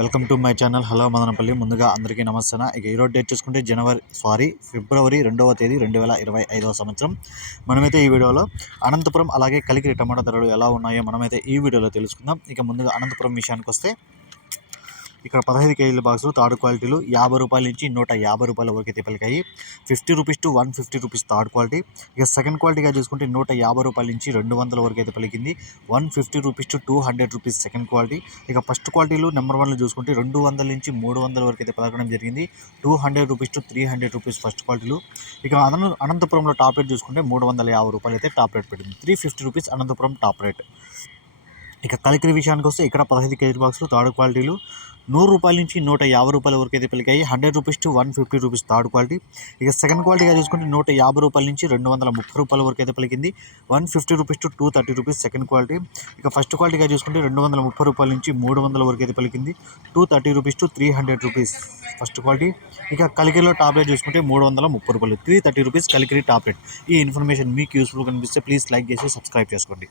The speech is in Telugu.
Welcome to my channel. Hello Madanapalle. ముందుగా అందరికీ నమస్తే ఇక ఈరోజు డేట్ చూసుకుంటే జనవరి సారీ ఫిబ్రవరి రెండవ తేదీ రెండు వేల ఇరవై ఐదవ సంవత్సరం. మనమైతే ఈ వీడియోలో అనంతపురం అలాగే కలికిరి టమాటా ధరలు ఎలా ఉన్నాయో మనమైతే ఈ వీడియోలో తెలుసుకుందాం. ఇక ముందుగా అనంతపురం విషయానికి వస్తే ఇక్కడ పదహైదు కేజీల బాక్సులు థర్డ్ క్వాలిటీలు యాభై రూపాయల నుంచి నూట యాభై రూపాయల వరకు అయితే పలికాయి fifty rupees to one fifty rupees third quality. ఇక సెకండ్ క్వాలిటీగా చూసుకుంటే నూట యాభై రూపాయల నుంచి రెండు వందల వరకు అయితే పలికింది. One fifty rupees to two hundred rupees second quality. ఇక ఫస్ట్ క్వాలిటీలు నెంబర్ వన్లో చూసుకుంటే రెండు వందల నుంచి మూడు వందల వరకు అయితే పలకడం జరిగింది. Two hundred rupees to three hundred rupees first క్వాలిటీలు. ఇక అన అనంతపురంలో టాప్ రేట్ చూసుకుంటే మూడు వందల యాభై రూపాయలు అయితే టాప్ రేట్ పెట్టింది. Three fifty rupees Anantapur top rate. ఇక కలికిరి విషయానికి వస్తే ఇక్కడ పదహైదు కేజీ బాక్సులు థర్డ్ క్వాలిటీలు. నూరు రూపాయల నుంచి నూట యాభై రూపాయల వరకు అయితే పలికాయి hundred rupees to one fifty rupees third quality. ఇక సెకండ్ క్వాలిటీగా చూసుకుంటే నూట యాభై రూపాయల నుంచి రెండు వందల ముప్పై రూపాయల వరకు అయితే పలికింది. One fifty rupees to two thirty rupees second quality. ఇక ఫస్ట్ క్వాలిటీగా చూసుకుంటే రెండు వందల ముప్పై రూపాయల నుంచి మూడు వందల వరకు అయితే పలికింది. Two thirty rupees to three hundred rupees first quality. ఇక కలికిరిలో టాబ్లెట్ చూసుకుంటే మూడు వందల ముప్పై రూపాయలు. Three thirty rupees Kalikiri tablet. ఈ ఇన్ఫర్మేషన్ మీకు యూస్ఫుల్ కనిపిస్తే ప్లీజ్ లైక్ చేసి సబ్స్క్రైబ్ చేసుకోండి.